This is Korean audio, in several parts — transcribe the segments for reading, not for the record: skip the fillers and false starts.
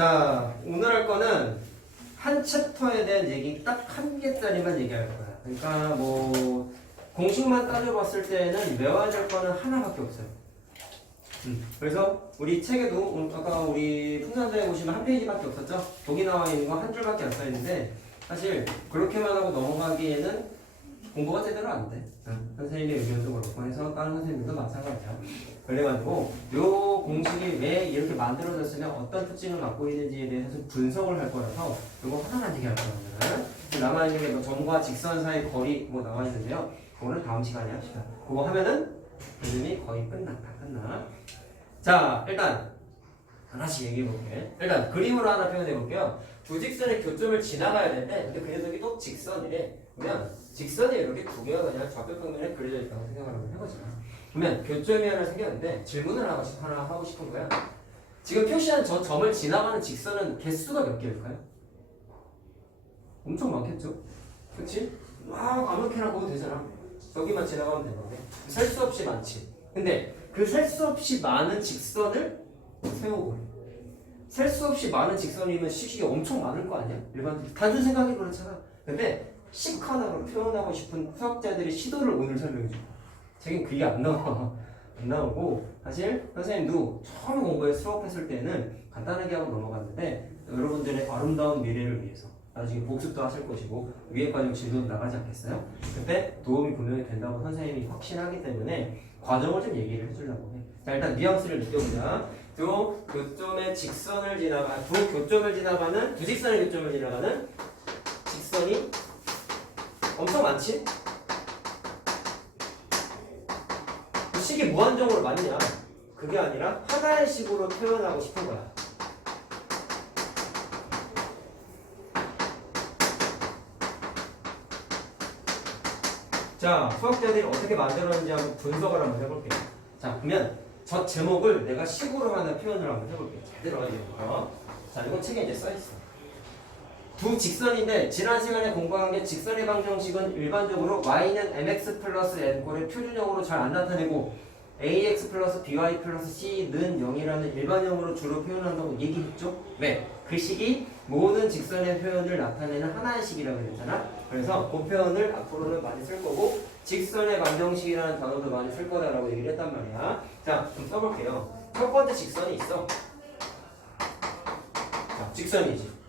자, 오늘 할 거는 한 챕터에 대한 얘기 딱 한 개짜리만 얘기할 거야. 그러니까 뭐 공식만 따져봤을 때는 외워야 될 거는 하나밖에 없어요. 그래서 우리 책에도 아까 우리 풍산도에 보시면 한 페이지밖에 없었죠? 독이 나와 있는 거 한 줄밖에 안 써 있는데 사실 그렇게만 하고 넘어가기에는 공부가 제대로 안 돼. 선생님의 의견도 그렇고 해서 다른 선생님들도 마찬가지야. 그래가지고 요 공식이 왜 이렇게 만들어졌으면 어떤 특징을 갖고 있는지에 대해서 분석을 할 거라서 이거 하나만 얘기할 거거든요. 남아있는 게 뭐 점과 직선 사이 거리 뭐 나와 있는데요. 그거는 다음 시간에 합시다. 그거 하면은 이름이 거의 끝나. 자, 일단 하나씩 얘기해 볼게. 일단 그림으로 하나 표현해 볼게요. 두 직선의 교점을 지나가야 되는데 근데 그 녀석이 또 직선이래. 그러면 직선이 이렇게 두 개가 그냥 좌표평면에 그려져 있다고 생각을 한번 해보자. 그러면 교점이 하나 생겼는데 질문을 하나 하고 싶은 거야. 지금 표시한 저 점을 지나가는 직선은 개수가 몇 개일까요? 엄청 많겠죠? 그치? 막 아무렇게나 보도 되잖아. 여기만 지나가면 되는데 셀 수 없이 많지. 근데 그 셀 수 없이 많은 직선을 세워버려. 셀 수 없이 많은 직선이면 식이 엄청 많을 거 아니야? 일반 단순 생각이 그렇잖아. 근데 식 하나로 표현하고 싶은 수학자들의 시도를 오늘 설명해 줄 거야. 책엔 그게 안 나와. 안 나오고 사실 선생님도 처음 공부에 수업했을 때는 간단하게 하고 넘어갔는데 여러분들의 아름다운 미래를 위해서 나중에 복습도 하실 것이고 위에 과정 진도도 나가지 않겠어요? 그때 도움이 분명히 된다고 선생님이 확신하기 때문에 과정을 좀 얘기를 해주려고 해. 자, 일단 뉘앙스를 느껴보자. 두 교점의 직선을 지나가는 두 직선의 교점을 지나가는 직선이 엄청 많지? 그 식이 무한정으로 많냐? 그게 아니라 하나의 식으로 표현하고 싶은 거야. 자, 수학자들이 어떻게 만들었는지 한번 분석을 한번 해볼게요. 자, 그러면 저 제목을 내가 식으로 하나 표현을 한번 해볼게요. 잘 들어야 돼요. 자, 이건 책에 이제 써있어. 두 직선인데 지난 시간에 공부한 게 직선의 방정식은 일반적으로 y는 mx 플러스 n꼴을 표준형으로 잘 안 나타내고 ax 플러스 by 플러스 c는 0이라는 일반형으로 주로 표현한다고 얘기했죠? 왜? 그 식이 모든 직선의 표현을 나타내는 하나의 식이라고 그랬잖아. 그래서 그 표현을 앞으로는 많이 쓸 거고 직선의 방정식이라는 단어도 많이 쓸 거다라고 얘기를 했단 말이야. 자, 그럼 써볼게요. 첫 번째 직선이 있어. 자, 직선이지.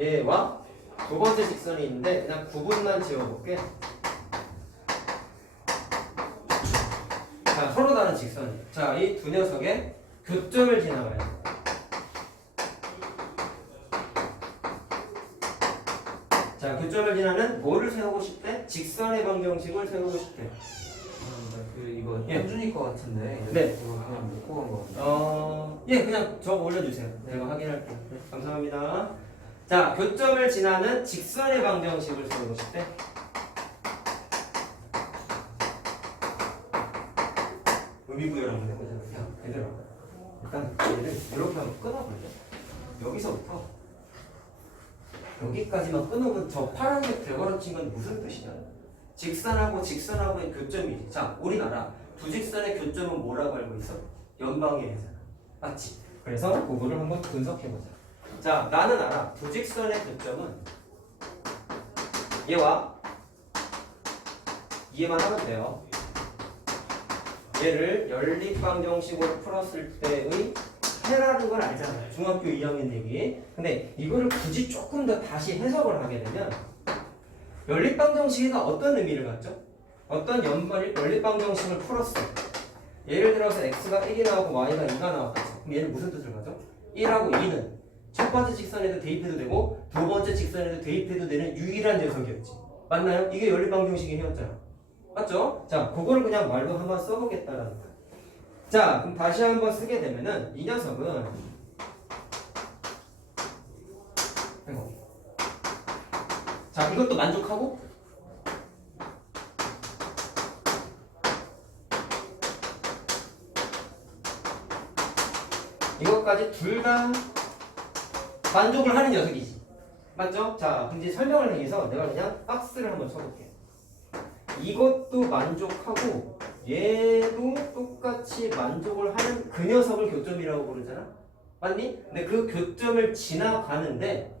얘와 두 번째 직선이 있는데 그냥 구분만 지어볼게. 자, 서로 다른 직선이에요. 자, 이 두 녀석의 교점을 지나가요. 자, 교점을 지나는 뭐를 세우고 싶대? 직선의 방정식을 세우고 싶대. 이거 예. 현준이 거 같은데. 네. 이거 그냥 못 구한 거 같은데. 예, 그냥 저 올려주세요. 제가 확인할게요. 네, 감사합니다. 자, 교점을 지나는 직선의 방정식을 세우고 싶대. 의미부여를 한번 해보자. 얘들아, 일단 얘를 이렇게 한번 끊어볼래? 여기서부터 여기까지만 끊으면 저 파란색 대괄호 친 건 무슨 뜻이냐? 직선하고 직선하고의 교점이지. 자, 우리나라 두 직선의 교점은 뭐라고 알고 있어? 연방이잖아. 맞지? 그래서 그거를 한번 분석해보자. 자, 나는 알아. 두 직선의 교점은 얘와 얘만 하면 돼요. 얘를 연립방정식으로 풀었을 때의 해라는 걸 알잖아요. 중학교 2학년 얘기. 근데 이거를 굳이 조금 더 다시 해석을 하게 되면 연립방정식이가 어떤 의미를 갖죠? 어떤 연립방정식을 풀었어. 예를 들어서 x가 1이 나오고 y가 2가 나왔다. 그럼 얘는 무슨 뜻을 가져? 1하고 2는 첫 번째 직선에도 대입해도 되고 두 번째 직선에도 대입해도 되는 유일한 녀석이었지. 맞나요? 이게 연립방정식의 해였잖아. 맞죠? 자, 그걸 그냥 말로 한번 써보겠다라는 거야. 자, 그럼 다시 한번 쓰게 되면은 이 녀석은 자, 이것도 만족하고 이것까지 둘 다 만족을 하는 녀석이지. 맞죠? 자, 이제 설명을 하기 위해서 내가 그냥 박스를 한번 쳐볼게. 이것도 만족하고 얘도 똑같이 만족을 하는 그 녀석을 교점이라고 부르잖아. 맞니? 근데 그 교점을 지나가는데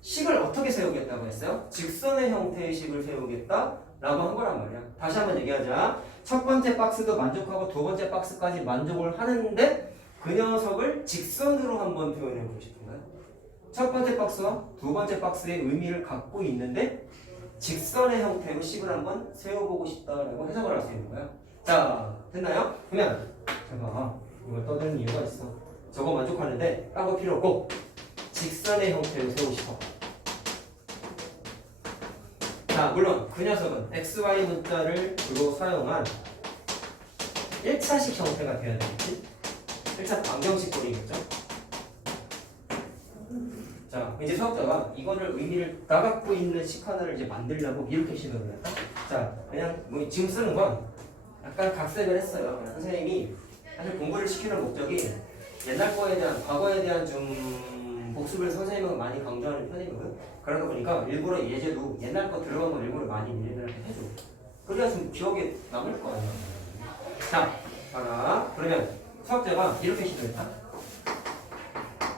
식을 어떻게 세우겠다고 했어요? 직선의 형태의 식을 세우겠다라고 한 거란 말이야. 다시 한번 얘기하자. 첫 번째 박스도 만족하고 두 번째 박스까지 만족을 하는데 그 녀석을 직선으로 한번 표현해 보고 싶은 거야. 첫 번째 박스와 두 번째 박스의 의미를 갖고 있는데 직선의 형태로 식을 한번 세워보고 싶다라고 해석을 할 수 있는 거야. 자, 됐나요? 그러면 잠깐만, 이걸 떠드는 이유가 있어. 저거 만족하는데 딴 거 필요 없고 직선의 형태로 세우고 싶어. 자, 물론 그 녀석은 XY 문자를 주로 사용한 1차식 형태가 되어야 되겠지? 1차 방정식 꼴이겠죠? 자, 이제 수학자가 이거를 의미를 다 갖고 있는 식 하나를 이제 만들려고 이렇게 시도를 했다. 자, 그냥 뭐 지금 쓰는 건 약간 각색을 했어요. 그냥 선생님이 사실 공부를 시키는 목적이 옛날 거에 대한, 과거에 대한 좀 복습을 선생님은 많이 강조하는 편이거든. 그러다 보니까 일부러 예제도 옛날 거 들어간 거 일부러 많이 얘네들한테 해줘. 그래야 좀 기억에 남을 거 아니야. 자, 봐라. 그러면 수학자가 이렇게 시도했다.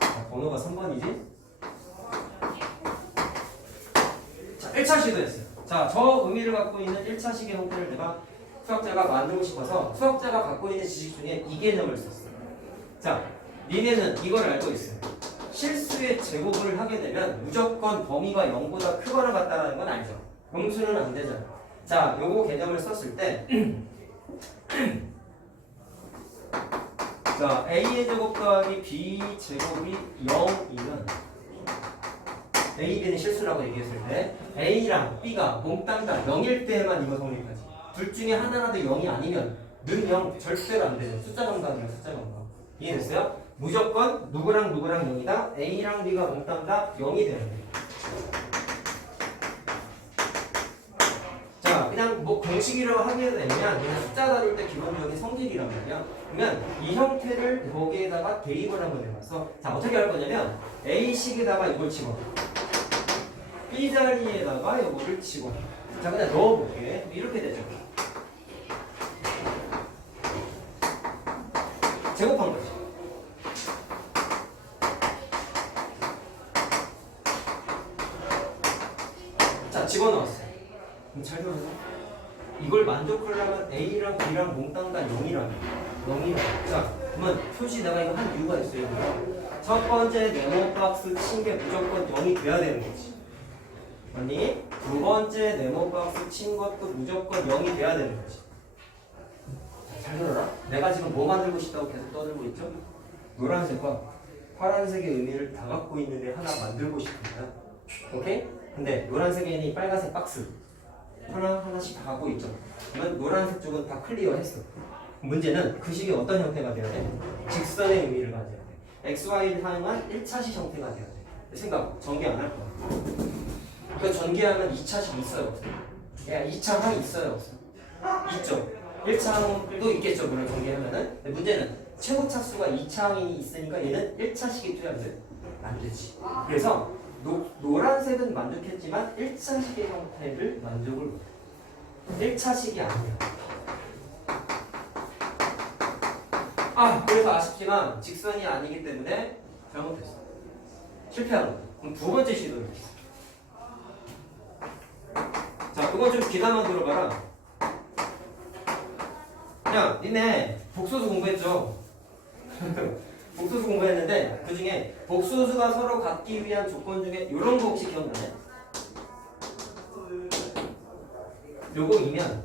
자, 번호가 3번이지? 자, 1차 시도했어요. 자, 저 의미를 갖고 있는 1차식의 형태를 내가 수학자가 만들고 싶어서 수학자가 갖고 있는 지식 중에 이 개념을 썼어요. 자, 니네는 이걸 알고 있어요. 실수의 제곱을 하게 되면 무조건 범위가 0보다 크거나 같다라는 건 알죠. 음수는 안 되잖아. 자, 요거 개념을 썼을 때 자, a의 제곱 더하기 b 제곱이 0이면 a, b는 실수라고 얘기했을 때 a랑 b가 몽땅 다 0일 때만 이거 성립하지. 둘 중에 하나라도 0이 아니면 는 0 절대로 안 되죠. 숫자 감각이야, 숫자 감각. 이해됐어요? 무조건 누구랑 누구랑 0이다. a랑 b가 몽땅 다 0이 되는 거예요. 자, 그냥 뭐 공식이라고 하게 되면 그냥 숫자 다룰 때 기본적인 성질이란 말이야. 그러면 이 형태를 거기에다가 대입을 한번 해봤어. 자, 어떻게 할 거냐면 a식에다가 이걸 집어넣어. b 자리에다가 이거를 집어넣어. 자, 그냥 넣어볼게. 이렇게 되죠. 제곱한 거지. 자, 집어넣었어요. 그럼 잘 들어서 이걸 만족하려면 A랑 B랑 몽땅 다 0이라면 자, 그러면 표시 내가 이거 한 이유가 있어요. 첫 번째 네모 박스 친 게 무조건 0이 돼야 되는 거지. 아니, 두 번째 네모 박스 친 것도 무조건 0이 돼야 되는 거지. 잘 들어라. 내가 지금 뭐 만들고 싶다고 계속 떠들고 있죠? 노란색과 파란색의 의미를 다 갖고 있는 애 하나 만들고 싶은 거야. 오케이? 근데 노란색에는 빨간색 박스 하나씩 다 갖고 있죠. 그러면 노란색 쪽은 다 클리어했어. 문제는 그 식이 어떤 형태가 돼야 돼? 직선의 의미를 가져야 돼. XY를 사용한 1차식 형태가 돼야 돼. 생각, 전개 안 할 거야. 그 전개하면 2차식 있어요, 없어요? 야, 2차 항 있어요, 없어요? 있죠. 1차항도 있겠죠, 물론 전개하면은. 근데 문제는 최고 차수가 2차항이 있으니까 얘는 1차식이 돼야 돼. 안 되지. 그래서 노란색은 만족했지만 1차식의 형태를 만족을 못해. 1차식이 아니야. 그래서 아쉽지만 직선이 아니기 때문에 잘못했어. 실패한 거야. 그럼 두 번째 시도를 했어. 자, 이건 좀 귀담아 들어봐라. 야, 니네 복소수 공부했죠? 복소수 공부했는데 그 중에 복소수가 서로 같기 위한 조건 중에 이런 거 혹시 기억나네? 요거이면,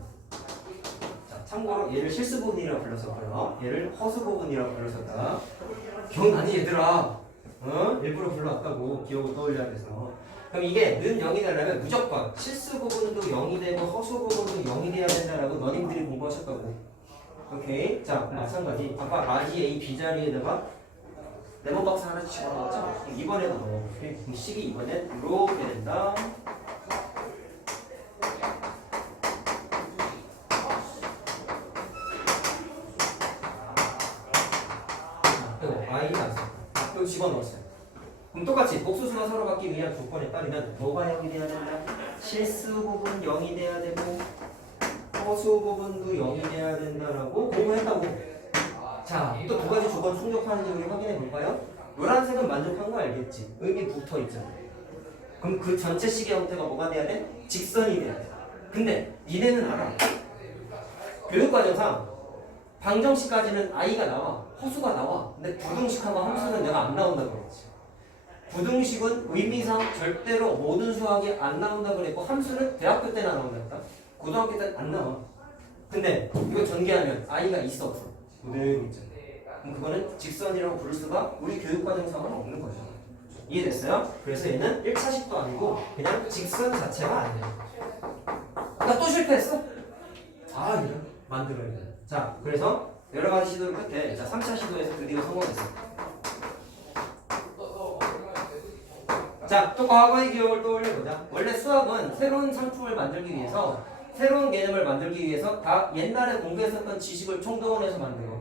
자, 참고로 얘를 실수 부분이라고 불렀었고요. 얘를 허수 부분이라고 불렀었다. 기억나니 얘들아? 일부러 불러왔다고 기억을 떠올려야 돼서. 그럼 이게 는 0이 되려면 무조건 실수 부분도 0이 되고 허수 부분도 0이 돼야 된다라고 너님들이 공부하셨다고. 오케이. 자, 마찬가지. 아까 라지 A B 자리에다가 네모 박스 하나 집어넣었죠? 이번에도 넣어. 그럼 식이 이번엔 이렇게 된다. 이거 I 나왔어. 이거 집어넣었어요. 그럼 똑같이 복수수가 서로 갖기 위한 조건에 따르면 뭐가 0이 돼야 된다? 실수 부분 0이 돼야 되고 허수 부분도 0이 돼야 된다라고 공부했다고. 자, 또 두 가지 조건 충족하는지 우리 확인해 볼까요? 노란색은 만족한 거 알겠지? 의미 붙어 있잖아. 그럼 그 전체 식의 형태가 뭐가 돼야 돼? 직선이 돼야 돼. 근데 니네는 알아. 교육과정상 방정식까지는 i가 나와, 허수가 나와. 근데 부등식하고 함수는 내가 안 나온다고 그랬지. 부등식은 의미상 절대로 모든 수학이 안 나온다고 그랬고 함수는 대학교 때나 나온다. 고등학교 때는 안 나와. 근데 이거 전개하면 i가 있어 없어? 그대로 있잖아. 그럼 그거는 직선이라고 부를 수가 우리 교육과정상은 없는 거죠. 이해됐어요? 그래서 얘는 1차식도 아니고 그냥 직선 자체가 아니야. 나 또 실패했어? 아, 이런 만들어야 돼. 자, 그래서 여러 가지 시도를 끝에 자 3차 시도에서 드디어 성공했어. 자, 또 과거의 기억을 떠올려보자. 원래 수학은 새로운 상품을 만들기 위해서 새로운 개념을 만들기 위해서 다 옛날에 공부했었던 지식을 총동원해서 만들어.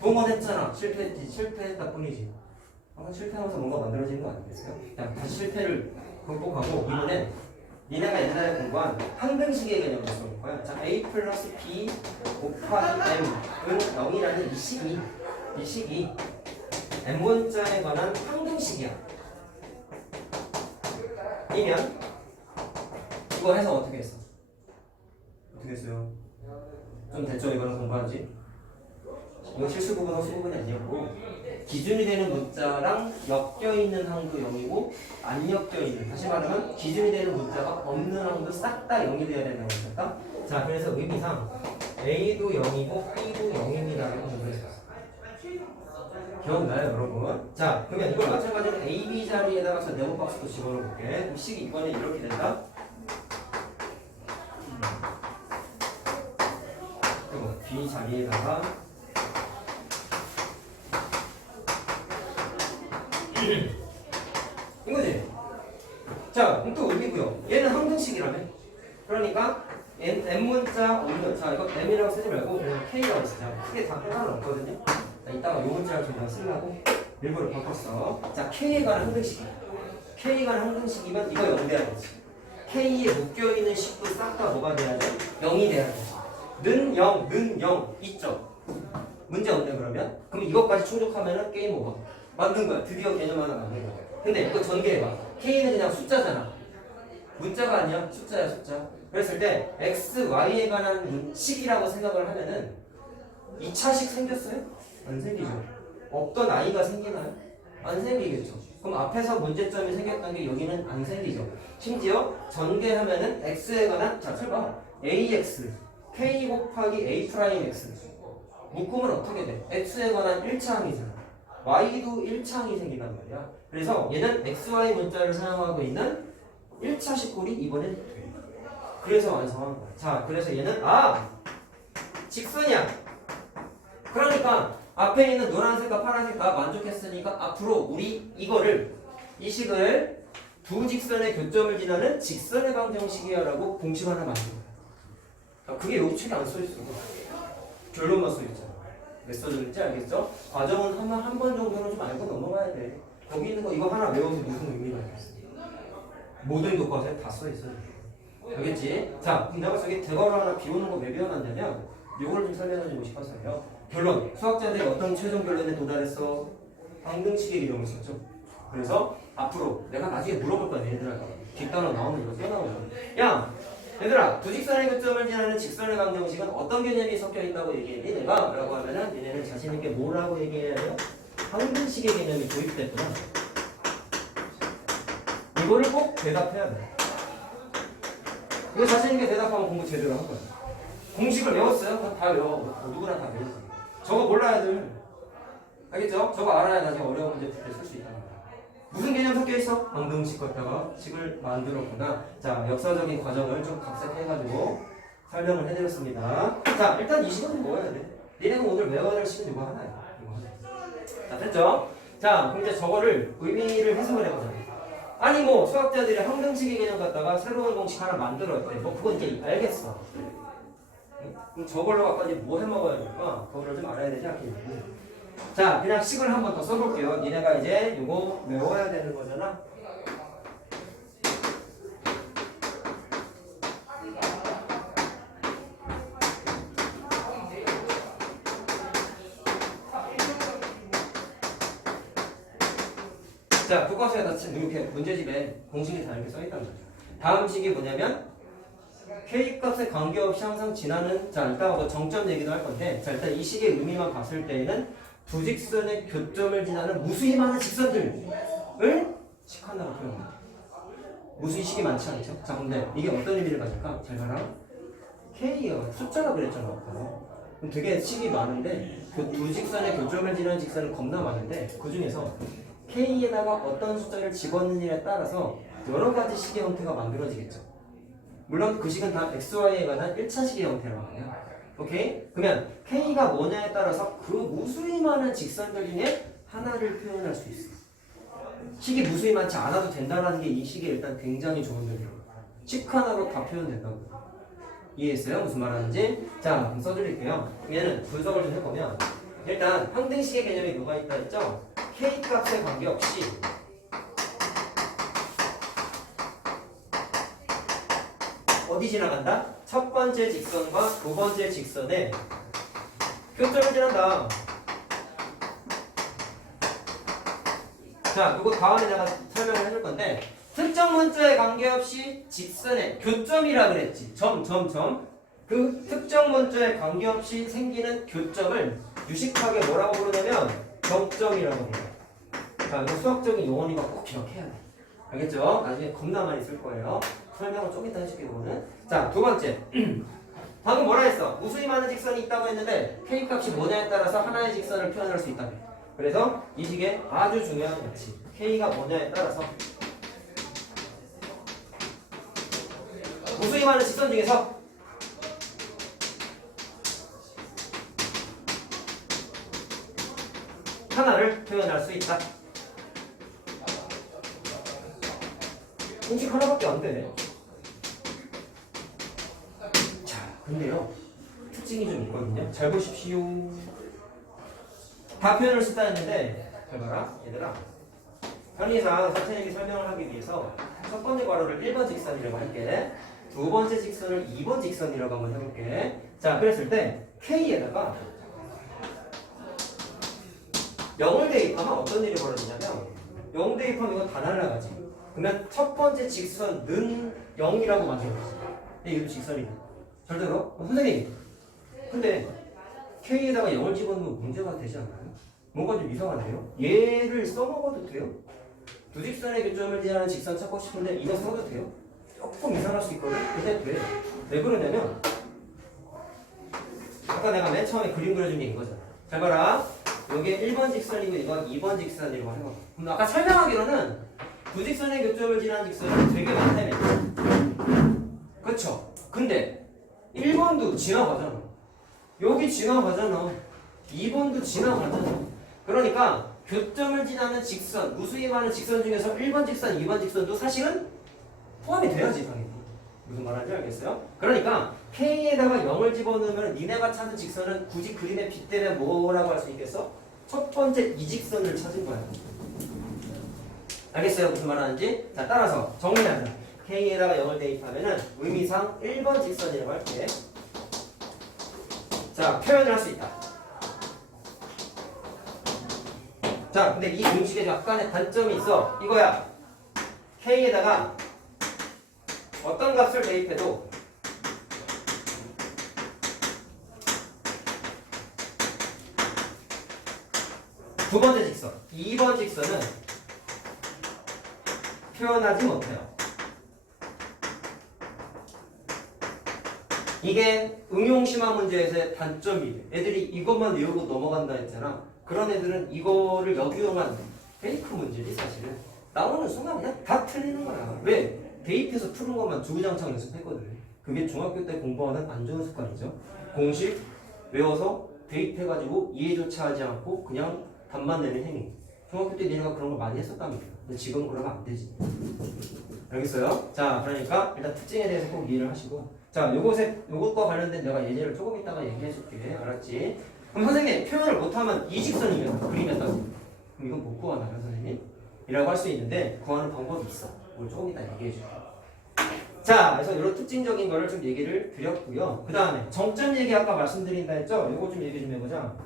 동원했잖아. 실패했다 뿐이지. 항상 실패하면서 뭔가 만들어지는 거 아니겠어요? 자, 다시 실패를 극복하고 이번엔 니네가 옛날에 공부한 항등식의 개념을 써볼 거야. 자, a 플러스 b 곱하기 m은 0이라는 이 식이 n분자에 관한 항등식이야. 이면 이거 해서 어떻게 했어? 어떻게 했어요? 좀 됐죠? 이거는 공부하지? 이거 실수 부분, 허수 부분이 아니었고 기준이 되는 문자랑 엮여있는 항도 0이고 안 엮여있는, 다시 말하면 기준이 되는 문자가 없는 항도 싹 다 0이 되어야 된다고 했었다. 자, 그래서 의미상 A도 0이고 B도 0입니다라고 공부했었어. 기억나요, 여러분? 자, 그러면 이걸 마찬가지로 A, B 자리에다가 저 네모 박스도 집어넣어볼게. 그럼 식이 이번에 이렇게 된다. 그리고 B 자리에다가 이거지? 자, 그럼 또 의미고요. 얘는 항등식이라며. 그러니까 N문자 없는, 자, 이거 M이라고 쓰지 말고 그냥 K라고 쓰자. 크게 다 하나는 없거든요. 자, 이따가 요 문자를 좀 더 쓰려고 일부러 바꿨어. 자, K에 관한 항등식이야. K에 관한 항등식이면 이거 0 돼야 되지. K에 묶여있는 식도 싹 다 뭐가 돼야 돼? 0이 돼야 되지. 는 0 있죠? 문제 없네 그러면? 그럼 이것까지 충족하면은 게임 오버. 만든 거야. 드디어 개념 하나 만든 거야. 근데 이거 전개해봐. K는 그냥 숫자잖아. 문자가 아니야. 숫자야, 숫자. 그랬을 때 X, Y에 관한 식이라고 생각을 하면은 2차식 생겼어요? 안 생기죠. 없던 I가 생기나요? 안 생기겠죠. 그럼 앞에서 문제점이 생겼던 게 여기는 안 생기죠. 심지어 전개하면은 X에 관한, 자, 설마 AX, K 곱하기 A 프라임 X 묶으면 어떻게 돼? X에 관한 1차항이잖아. Y도 1차항이 생긴단 말이야. 그래서 얘는 XY 문자를 사용하고 있는 1차식 꼴이 이번엔 돼. 그래서 완성한 거야. 자, 그래서 얘는 직선이야. 그러니까 앞에 있는 노란색과 파란색 다 만족했으니까 앞으로 우리 이 식을 두 직선의 교점을 지나는 직선의 방정식이야라고 공식 하나 만든 거야. 그게 여기 책에 안 써있어. 결론만 써있잖아. 왜 써졌는지 알겠죠? 과정은 한 번 정도는 좀 알고 넘어가야 돼. 거기 있는 거 이거 하나 외워서 무슨 의미가 있겠어? 모든 교과서에 다 써있어. 알겠지? 자, 그럼 내가 저기 대괄호 하나 비우는 거 왜 비워놨냐면 이걸 좀 설명해주고 싶어서요. 결론, 수학자들이 어떤 최종 결론에 도달했어? 항등식의 이름을 썼죠. 그래서 앞으로 내가 나중에 물어볼 거야, 얘들아. 뒷단어 나오면 이거 써나오잖아. 야, 얘들아, 두 직선의 교점을 지나는 직선의 방정식은 어떤 개념이 섞여 있다고 얘기했니? 내가? 라고 하면은 얘네는 자신있게 뭐라고 얘기해야 돼요? 항등식의 개념이 도입됐구나. 이거를 꼭 대답해야 돼. 이거 자신있게 대답하면 공부 제대로 한 거야. 공식을 외웠어요? 그럼 다 외워. 누구나 다 외우지. 저거 몰라야 돼. 알겠죠? 저거 알아야 나중에 어려운 문제 풀 때 쓸 수 있다는 거야. 무슨 개념 섞여 있어? 방정식 갖다가 식을 만들었구나. 자, 역사적인 과정을 좀 각색해가지고 설명을 해드렸습니다. 자, 일단 이 식은 뭐야 돼? 니네가 오늘 외워야 될 식은 이거 하나야. 이거 하나. 자, 됐죠? 자, 그럼 이제 저거를 의미를 해석을 해보자. 아니 뭐 수학자들이 항등식의 개념 갖다가 새로운 공식 하나 만들었대. 뭐 그건 이제 알겠어. 그럼 저걸로 갖다가 뭐 해먹어야 될까? 그거를 좀 알아야 되지 않겠니? 자, 그냥 식을 한 번 더 써볼게요. 니네가 이제 이거 외워야 되는 거잖아. 자, 교과서에 다 이렇게 문제집에 공식이 다 이렇게 써있단 말이야. 다음 식이 뭐냐면 K값에 관계없이 항상 지나는, 자 일단 뭐 정점 얘기도 할 건데, 자 일단 이 식의 의미만 봤을 때에는 두 직선의 교점을 지나는 무수히 많은 직선들을 식한다고 표현합니다. 무수히 식이 많지 않죠? 자 근데 이게 어떤 의미를 가질까? 잘 봐라. K가 숫자가 그랬잖아 아까. 그럼 되게 식이 많은데 그 두 직선의 교점을 지나는 직선은 겁나 많은데 그 중에서 K에다가 어떤 숫자를 집어넣느냐에 따라서 여러 가지 식의 형태가 만들어지겠죠. 물론 그 식은 다 XY에 관한 1차식의 형태라고요. 오케이? 그러면 K가 뭐냐에 따라서 그 무수히 많은 직선들 중에 하나를 표현할 수 있어. 식이 무수히 많지 않아도 된다는 게 이 식의 일단 굉장히 좋은 점이에요. 식 하나로 다 표현된다고. 이해했어요? 무슨 말 하는지? 자, 그럼 써드릴게요. 얘는 분석을 좀 해보면 일단 항등식의 개념이 뭐가 있다 했죠? K값에 관계없이 어디 지나간다? 첫 번째 직선과 두 번째 직선에 교점을 지난다. 자, 그거 다음에 내가 설명을 해줄 건데 특정 문자에 관계없이 직선의 교점이라 그랬지. 점. 그 특정 문자에 관계없이 생기는 교점을 유식하게 뭐라고 부르냐면 점점이라고 불러요. 자, 이거 수학적인 용어니까 꼭 기억해야 돼. 알겠죠? 나중에 겁나 많이 쓸 거예요. 설명을 좀 이따 해줄게, 이거는. 자, 두 번째. 방금 뭐라 했어? 무수히 많은 직선이 있다고 했는데 K값이 뭐냐에 따라서 하나의 직선을 표현할 수 있다며. 그래서 이 식의 아주 중요한 가치. K가 뭐냐에 따라서 무수히 많은 직선 중에서 하나를 표현할 수 있다. 공식 하나밖에 안 돼. 자, 근데요. 특징이 좀 있거든요. 잘 보십시오. 다 표현을 쓰다 했는데 잘 봐라. 얘들아. 편의상 선생님이 설명을 하기 위해서 첫 번째 괄호를 1번 직선이라고 할게. 두 번째 직선을 2번 직선이라고 한번 해볼게. 자, 그랬을 때 K에다가 0을 대입하면 어떤 일이 벌어지냐면 0 대입하면 이건 다 날아가지. 그러면 첫 번째 직선은 0이라고 만들어졌어. 근데 이것도 직선이다. 잘 들어? 선생님, 근데 K에다가 0을 집어넣으면 문제가 되지 않나요? 뭔가 좀 이상한데요? 얘를 써먹어도 돼요? 두 직선의 교점을 지나는 직선 찾고 싶은데 이거 써도 돼요? 조금 이상할 수 있거든? 근데 돼. 왜 그러냐면 아까 내가 맨 처음에 그림 그려준 게 이거잖아. 잘 봐라. 여기에 1번 직선이고 이건 2번 직선이라고 해봐. 그럼 아까 설명하기로는 두 직선의 교점을 지나는 직선이 되게 많다며. 그쵸? 근데 1번도 지나가잖아. 여기 지나가잖아. 2번도 지나가잖아. 그러니까 교점을 지나는 직선, 무수히 많은 직선 중에서 1번 직선, 2번 직선도 사실은 포함이 돼야지 당연히. 무슨 말하는지 알겠어요? 그러니까 K에다가 0을 집어넣으면 니네가 찾은 직선은 굳이 그림에 빗대면 뭐라고 할 수 있겠어? 첫 번째 이직선을 찾은 거야. 알겠어요? 무슨 말하는지? 자, 따라서 정리하자. K에다가 0을 대입하면은 의미상 1번 직선이라고 할게. 자, 표현을 할 수 있다. 자, 근데 이 공식에 약간의 단점이 있어. 이거야. K에다가 어떤 값을 대입해도 두 번째 직선, 2번 직선은 표현하지 못해요. 이게 응용심화 문제에서의 단점이에요. 애들이 이것만 외우고 넘어간다 했잖아. 그런 애들은 이거를 역유용한 페이크 문제지 사실은. 나오는 순간 그냥 다 틀리는 거야. 왜? 대입해서 푸는 것만 주구장창 연습했거든. 그게 중학교 때 공부하는 안 좋은 습관이죠. 공식 외워서 대입해가지고 이해조차 하지 않고 그냥 답만 내는 행위. 중학교 때 니네가 그런 걸 많이 했었답니다. 근데 지금 그러면 안 되지. 알겠어요? 자, 그러니까 일단 특징에 대해서 꼭 이해를 하시고, 자, 요것과 관련된 내가 예제를 조금 이따가 얘기해줄게. 알았지? 그럼 선생님 표현을 못하면 이직선이면 그리면다고. 그럼 이건 못 구하나요, 선생님? 이라고 할 수 있는데 구하는 방법이 있어. 그걸 조금 이따 얘기해줄게. 자, 그래서 이런 특징적인 거를 좀 얘기를 드렸고요. 그 다음에 정점 얘기 아까 말씀드린다 했죠? 요거 좀 얘기 좀 해보자.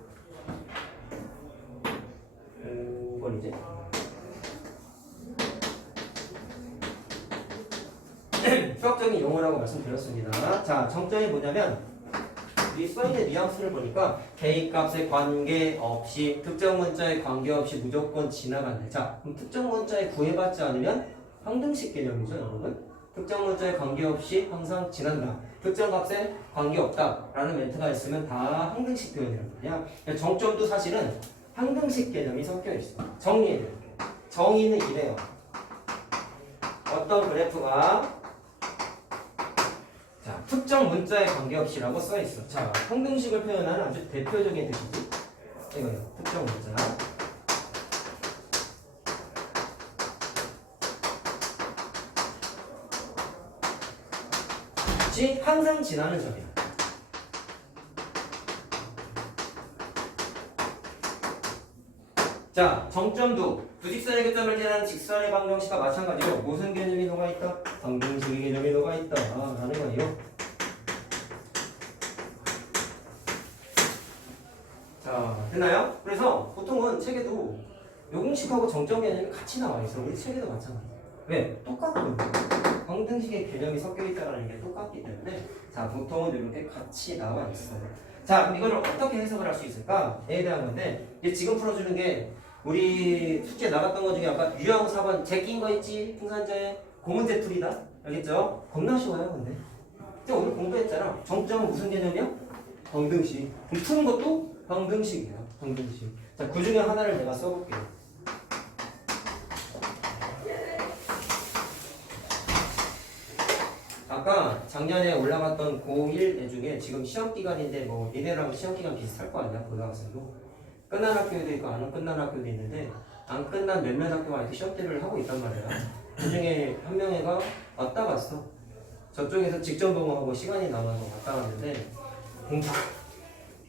5번이지? 수학적인 용어라고 말씀드렸습니다. 자, 정점이 뭐냐면 이 써있는 뉘앙스를 보니까 대입값에 관계없이 특정 문자에 관계없이 무조건 지나간다. 자, 그럼 특정 문자에 구애받지 않으면 항등식 개념이죠, 여러분. 특정 문자에 관계없이 항상 지난다. 특정 값에 관계없다라는 멘트가 있으면 다 항등식 표현이란 말이야. 정점도 사실은 항등식 개념이 섞여 있어. 정리해드릴게요. 정의는 이래요. 어떤 그래프가 자, 특정 문자에 관계없이라고 써 있어. 자, 항등식을 표현하는 아주 대표적인 뜻이지. 이거요. 특정 문자. 즉 항상 지나는 점이야. 자, 정점도 두 직선의 교점을 지나는 직선의 방정식과 마찬가지로 무슨 개념이 녹아있다? 방정식의 개념이 녹아있다 라는 거예요. 자, 됐나요? 그래서 보통은 책에도 요 공식하고 정점 개념이 같이 나와 있어. 우리 책에도 마찬가지야. 왜? 똑같거든요. 방정식의 개념이 섞여 있다는 게 똑같기 때문에 자, 보통은 이렇게 같이 나와 있어요. 자, 그럼 이거를 어떻게 해석을 할 수 있을까?에 대한 건데 이게 지금 풀어주는 게 우리 숙제 나갔던 거 중에 아까 유형 4번 제낀 거 있지? 풍산자에 고문제 풀이다. 알겠죠? 겁나 쉬워요, 근데. 근데 오늘 공부했잖아. 정점은 무슨 개념이야? 방정식. 그럼 푸는 것도 방정식이야. 방정식. 자, 그 중에 하나를 내가 써볼게요. 아까 작년에 올라갔던 고1 애 중에 지금 시험 기간인데 뭐 니네랑 시험 기간 비슷할 거 아니야? 고등학생도. 끝난 학교도 있고 안 끝난 학교도 있는데 안 끝난 몇몇 학교가 이렇게 시험대를 하고 있단 말이야. 그 중에 한 명애가 왔다 갔어. 저쪽에서 직전 봉하고 시간이 남아서 왔다 갔는데 공부가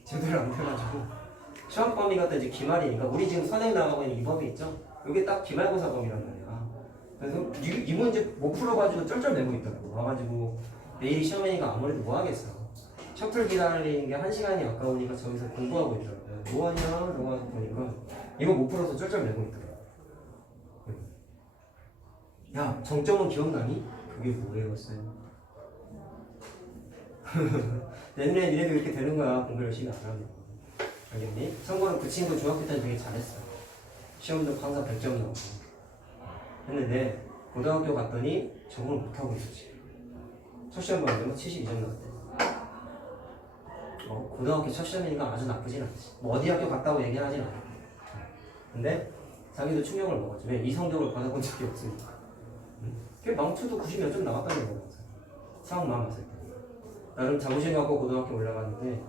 제대로 안 돼가지고 시험 범위가 또 이제 기말이니까 우리 지금 선행 나가고 있는 이 범위 있죠? 이게 딱 기말고사 범위란 말이야. 그래서 이 문제 못 풀어가지고 쩔쩔매고 있더라고. 와가지고 내일이 시험이니까 아무래도 뭐 하겠어. 셔틀 기다리는 게 1시간이 아까우니까 저기서 공부하고 있더라고요. 뭐하냐? 라고 보니까 이거 못 풀어서 쩔쩔매고 있더라고요. 야, 정점은 기억나니? 그게 뭐예요, 쌤? 내년에 니네도 이렇게 되는 거야. 공부 열심히 안 하면. 알겠니? 참고로 그 친구 중학교 때는 되게 잘했어. 시험도 항상 100점 나오고. 했는데 고등학교 갔더니 적응을 못하고 있었지. 첫 시험 봤는데 72점 나왔대. 고등학교 첫 시험이니까 아주 나쁘진 않지. 뭐 어디 학교 갔다고 얘기는 하진 않아. 근데 자기도 충격을 먹었지. 왜? 이 성적을 받아본 적이 없으니까. 그 망쳐도 90 몇 점 나갔다는 거야. 상황만 봤을 때. 나름 자부심 갖고 고등학교 올라갔는데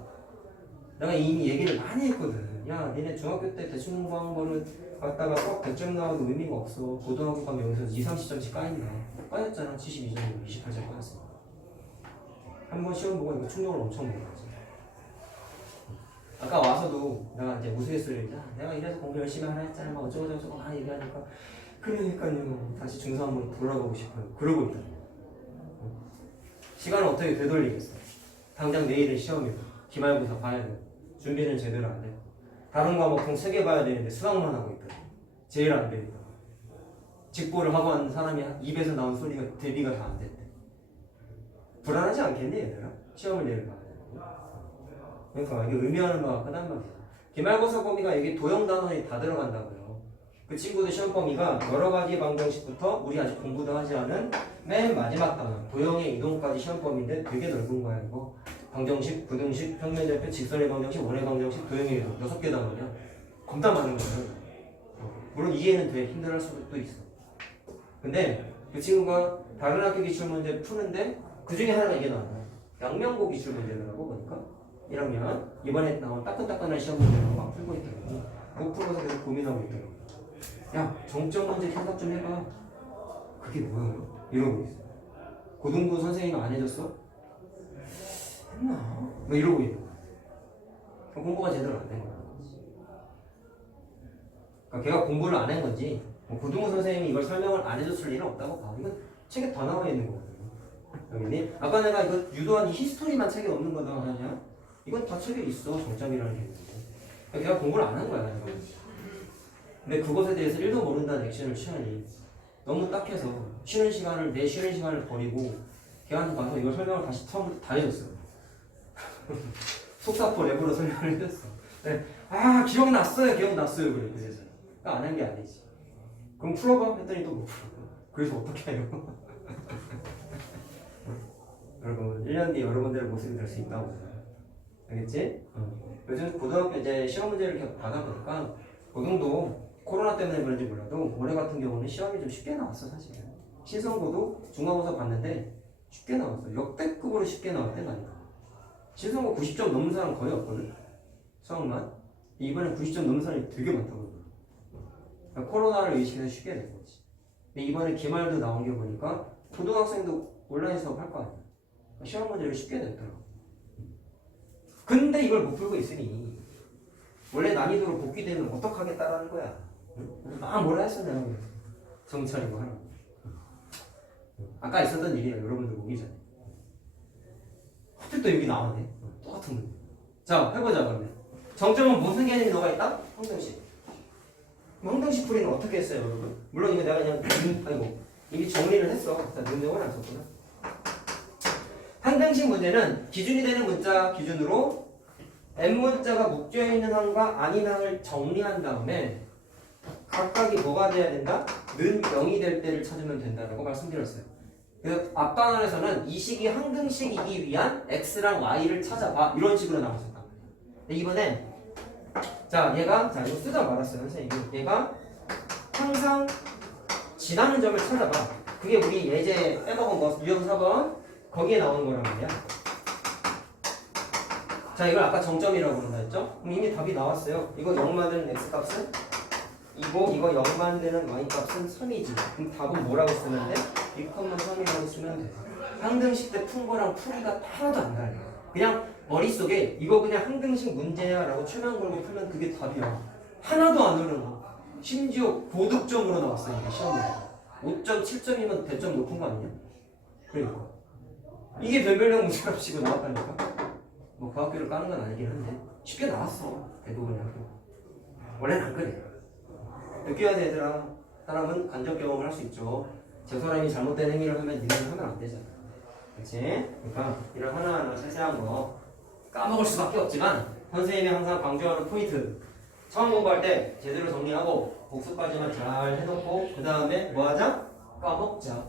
내가 이미 얘기를 많이 했거든. 야, 니네 중학교 때 대충 공부한 거를 갖다가 꼭 100점 나와도 의미가 없어. 고등학교 가면 여기서 2, 30점씩 까인다. 까였잖아. 72점, 28점 까였어. 한번 시험 보고 이거 충격을 엄청 먹었지. 아까 와서도 내가 이제 우스갯소리를 내가 이래서 공부 열심히 하라 했잖아. 막 어쩌고저쩌고 막 얘기하니까 그러니까요. 다시 중3 한번 돌아가고 싶어요. 그러고 있다. 시간을 어떻게 되돌리겠어. 당장 내일은 시험이고 기말고사 봐야 돼. 준비는 제대로 안 돼. 다른 과목 총 3개 봐야 되는데 수학만 하고 있다. 제일 안 되니까. 직보를 하고 하는 사람이 입에서 나온 소리가 대비가 다 안 됐대. 불안하지 않겠니 얘들아? 시험을 내일 봐야 돼. 그러니까 이게 의미하는 바가 크단 말이야. 기말고사 범위가 여기 도형 단원이 다 들어간다고요. 그 친구들 시험 범위가 여러 가지 방정식부터 우리 아직 공부도 하지 않은 맨 마지막 단원 도형의 이동까지 시험 범위인데 되게 넓은 거야 이거. 방정식, 부등식, 평면절표, 직선의 방정식, 원의 방정식, 도형의 이동 6개 단원이야. 겁나 많은 거야. 물론 이해는 돼. 힘들할 수도 있어. 근데 그 친구가 다른 학교 기출 문제 푸는데 그 중에 하나가 이게 나와요. 양명고 기출 문제라고 보니까 1학년 이번에 나온 따끈따끈한 시험 문제를 막 풀고 있더라고. 못 풀어서 계속 고민하고 있더라고. 야, 정점 문제 생각 좀 해봐. 그게 뭐예요? 이러고 있어. 고등부 선생님이 안 해줬어? 했나? 뭐 이러고 있는 거야. 공부가 제대로 안 된 거야. 그러니까 걔가 공부를 안 한 건지 뭐 고등부 선생님이 이걸 설명을 안 해줬을 일은 없다고 봐. 이건 책에 다 나와 있는 거거든요. 여기니? 아까 내가 이거 유도한 이 히스토리만 책에 없는 거다 하냐? 이건 다 책에 있어. 정점이라는 게 있는데. 그러니까 걔가 공부를 안 한 거야. 이거. 근데 그것에 대해서 1도 모른다는 액션을 취하니 너무 딱해서 내 쉬는 시간을 버리고 걔한테 가서 이걸 설명을 다시 처음부터 다 해줬어요. 속사포 랩으로 설명을 해줬어. 네. 아 기억났어요 그래 그래서 안 한 게 아니지. 그럼 풀어봐 했더니 또 못 풀어. 그래서 어떻게 해요? 여러분 1년 뒤에 여러분들의 모습이 될 수 있다고. 알겠지? 요즘 고등학교 이제 시험 문제를 이렇게 받아보니까 고등도 코로나 때문에 그런지 몰라도 올해 같은 경우는 시험이 좀 쉽게 나왔어 사실은. 신성고도 중간고사 봤는데 쉽게 나왔어. 역대급으로 쉽게 나왔대 나니까. 신성고 90점 넘는 사람 거의 없거든. 수학만. 이번에 90점 넘는 사람이 되게 많다고. 그러니까 코로나를 의식해서 쉽게 된 거지. 근데 이번에 기말도 나온 게 보니까 고등학생도 온라인 수업 할 거 아니야. 시험 문제를 쉽게 냈더라고. 근데 이걸 못 풀고 있으니 원래 난이도로 복귀되면 어떡하겠다라는 거야. 응? 막 뭐라 했었냐. 정찰이고 하라고. 아까 있었던 일이야. 여러분들 보기 전에. 하필 또 여기 나오네. 똑같은 문제. 자 해보자 그러면. 정점은 무슨 개념이 녹아 있다? 항등식. 항등식 풀이는 어떻게 했어요 여러분? 물론 이거 내가 그냥 이미 정리를 했어. 능력은 안 썼구나. 항등식 문제는 기준이 되는 문자 기준으로 n 문자가 묶여있는 항과 아닌 항을 정리한 다음에 각각이 뭐가 돼야 된다? 는 0이 될 때를 찾으면 된다라고 말씀드렸어요. 그래서 앞단원에서는 이 식이 항등식이기 위한 x랑 y를 찾아봐 이런 식으로 나왔었단 말이에요. 근데 이번엔 자 이거 쓰다 말았어요 선생님이. 얘가 항상 지나는 점을 찾아봐. 그게 우리 예제 빼먹은 거 유형 4번 거기에 나오는 거란 말이야. 자 이걸 아까 정점이라고 그런다 했죠? 그럼 이미 답이 나왔어요. 이거 0 만드는 x값은 2고 이거 0 만드는 y값은 3이지. 그럼 답은 뭐라고 쓰면 돼? 2,3이라고 쓰면 돼. 항등식 때 푼 거랑 풀이가 하나도 안 달라. 그냥 머릿속에 이거 그냥 항등식 문제야 라고 최면 걸고 풀면 그게 답이야. 하나도 안 어려워. 심지어 고득점으로 나왔어요 이게 시험에. 5.7점이면 대점 높은 거 아니냐? 그러니까 이게 별별형 문제랍시고 나왔다니까. 뭐 그 학교를 까는 건 아니긴 한데 쉽게 나왔어 대부분의 학교. 원래는 안 그래. 느껴야 돼 얘들아. 사람은 간접 경험을 할 수 있죠. 저 사람이 잘못된 행위를 하면 니네는 하면 안 되잖아. 그렇지? 그러니까 이런 하나하나 세세한 거 까먹을 수밖에 없지만 선생님이 항상 강조하는 포인트. 처음 공부할 때 제대로 정리하고 복습까지만 잘 해놓고 그 다음에 뭐하자? 까먹자.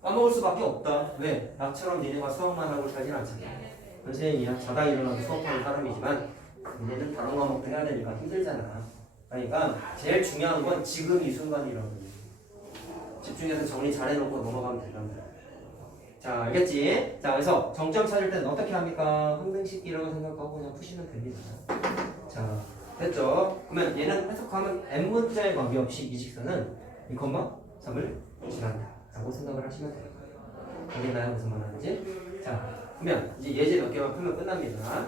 까먹을 수밖에 없다. 왜? 나처럼 니네가 수학만 하고 살진 않잖아. 선생님이야 자다 일어나도 수업하는 사람이지만 니네는 다른 과목도 해야 되니까 힘들잖아. 그러니까 제일 중요한 건 지금 이 순간이라고. 집중해서 정리 잘 해놓고 넘어가면 된단 말이야. 자 알겠지? 자 그래서 정점 찾을 때는 어떻게 합니까? 항등식이라고 생각하고 그냥 푸시면 됩니다. 자 됐죠? 그러면 얘는 해석하면 n문자에 관계없이 이 직선은 2,3을 지난다 라고 생각을 하시면 돼요. 알겠나요? 무슨 말 하는지? 자 그러면 이제 예제 몇 개만 풀면 끝납니다.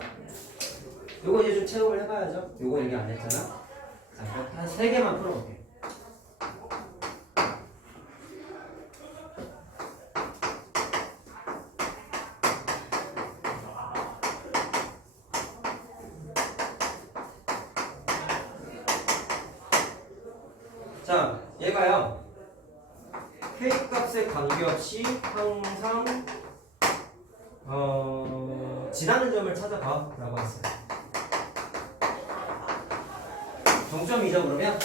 요거 이제 좀 체험을 해봐야죠. 요거 얘기 안 했잖아. 자 한 3개만 풀어볼게요. 자, 얘가요. K값에 관계없이 항상 지나는 점을 찾아봐 라고 했어요. 동점이죠 그러면?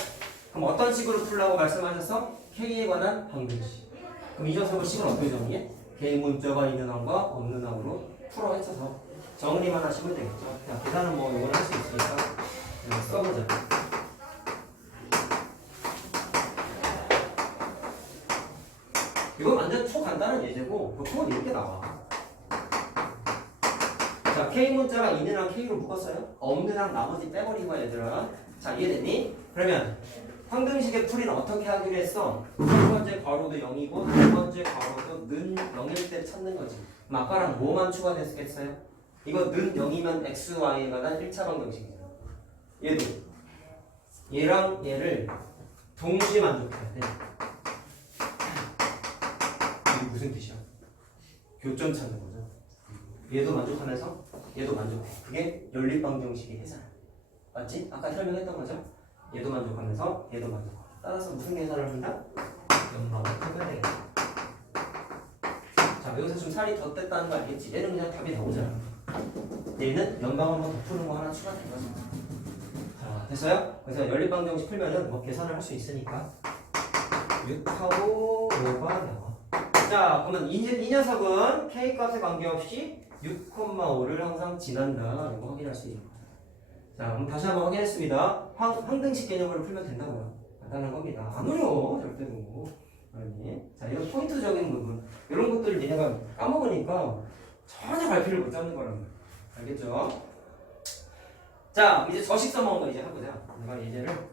그럼 어떤 식으로 풀라고 말씀하셨어? K에 관한 방정식. 그럼 이 녀석을 식은 어떻게 정리해? K 문자가 있는 항과 없는 항으로 풀어 헤쳐서 정리만 하시면 되겠죠. 자, 계산은 뭐 이건 할 수 있으니까 써보자. 이건 완전 초간단한 예제고 보통은 이렇게 나와. 자, K 문자가 있는 항 K로 묶었어요. 없는 항 나머지 빼버린 거야 얘들아. 자, 이해됐니? 그러면 항등식의 풀이는 어떻게 하기로 했어? 첫 번째 괄호도 0이고 두 번째 괄호도 는 0일 때 찾는 거지. 그럼 아까랑 뭐만 추가됐겠어요? 이거 는 0이면 x, y에 관한 1차 방정식이잖아. 얘도 얘랑 얘를 동시에 만족해야 돼. 이게 무슨 뜻이야? 교점 찾는 거죠. 얘도 만족하면서 얘도 만족해. 그게 연립방정식의 해석. 맞지? 아까 설명했던 거죠? 얘도 만족하면서 얘도 만족하고. 따라서 무슨 계산을 한다? 연방. 살이 더 뗐다는 거 알겠지? 얘는 그냥 답이 나오잖아. 얘는 연방 한번 더 푸는 거 하나 추가된 거지. 자, 됐어요? 그래서 연립방정식 풀면은 뭐 계산을 할 수 있으니까 6하고 5가 나와. 자, 그러면 이 녀석은 K값에 관계없이 6,5를 항상 지난다. 이거 확인할 수 있는 거야. 자, 그럼 다시 한번 확인했습니다. 항등식 개념으로 풀면 된다고요. 간단한 겁니다. 안 어려워, 절대로. 아니. 자, 이런 포인트적인 부분. 이런 것들을 얘네가 까먹으니까 전혀 갈피를 못 잡는 거란 말이야. 알겠죠? 자, 이제 저식 써먹은 거 이제 해보자. 내가 예제를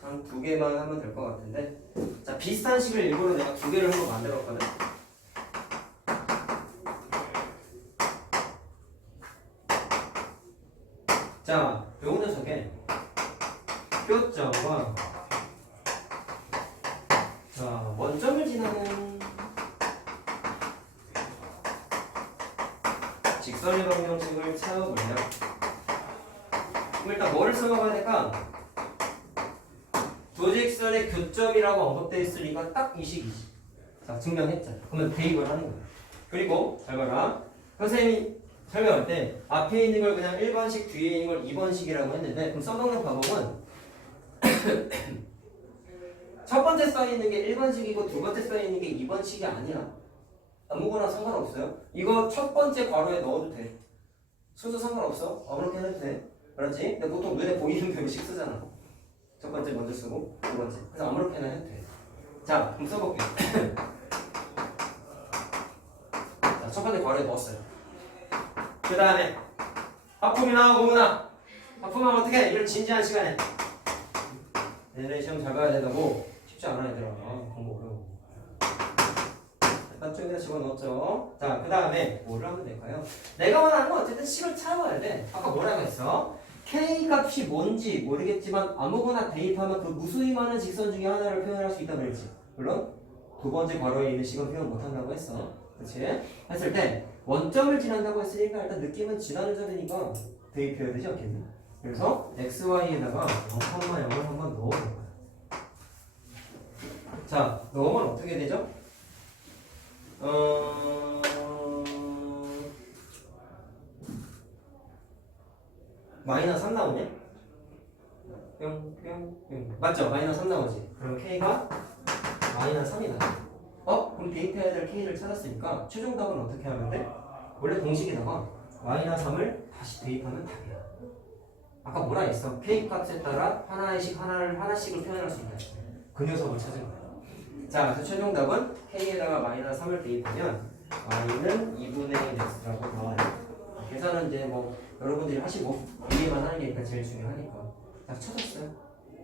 한 2개만 하면 될 것 같은데. 자, 비슷한 식을 일부러 내가 2개를 한번 만들었거든. 자, 요 녀석에 표점과 자, 원점을 지나는 직선의 방정식을 찾아보면 일단 뭐를 써먹어야 될까? 두 직선의 교점이라고 언급되어 있으니까 딱 이 식이지. 자, 증명했잖아. 그러면 대입을 하는 거야. 그리고 잘 봐라. 선생님이 설명할 때 앞에 있는 걸 그냥 1번식, 뒤에 있는 걸 2번식이라고 했는데 그럼 써먹는 방법은 첫 번째 써있는 게 1번식이고 두 번째 써있는 게 2번식이 아니야. 아무거나 상관없어요. 이거 첫 번째 괄호에 넣어도 돼. 순서 상관없어. 아무렇게 해도 돼. 알았지? 근데 보통 눈에 보이는 대로 식 쓰잖아. 첫 번째 먼저 쓰고 두 번째. 그래서 아무렇게나 해도 돼. 자, 그럼 써볼게요. 자, 첫 번째 괄호에 넣었어요. 그 다음에 하품이나 고문나. 하품하면 어떻게? 이런 진지한 시간에 얘네 시험 잘 봐야 된다고. 쉽지 않아 얘들아. 공부 어려워. 일단 쪽에다 집어넣었죠. 자, 그 다음에 뭐를 하면 될까요? 내가 원하는 건 어쨌든 식을 찾아봐야 돼. 아까 뭐라고 했어? K 값이 뭔지 모르겠지만 아무거나 대입하면 그 무수히 많은 직선 중에 하나를 표현할 수 있다 그랬지. 물론 두 번째 괄호에 있는 식은 표현 못한다고 했어. 그치? 했을 때 원점을 지난다고 했으니까 일단 느낌은 지나는 점이니까 대입해야 되지 않겠니? 그래서 XY에다가 0,0을 한번 넣어볼 거야. 자, 넣으면 어떻게 되죠? 마이너스 3 나오네? 뿅뿅뿅 맞죠? 마이너스 3 나오지? 그럼 K가 마이너스 3이 나와. 그럼 대입해야 될 K를 찾았으니까 최종 답은 어떻게 하면 돼? 원래 공식에다가 마이너스 3을 다시 대입하면 답이야. 아까 뭐라 했어? K 값에 따라 하나씩을 표현할 수 있다. 그 녀석을 찾은 거야. 자, 그래서 최종 답은 K에다가 마이너스 3을 대입하면 Y는 2분의 1X라고 나와요. 계산은 이제 뭐 여러분들이 하시고 이해만 하는 게 제일 중요하니까. 자, 찾았어요.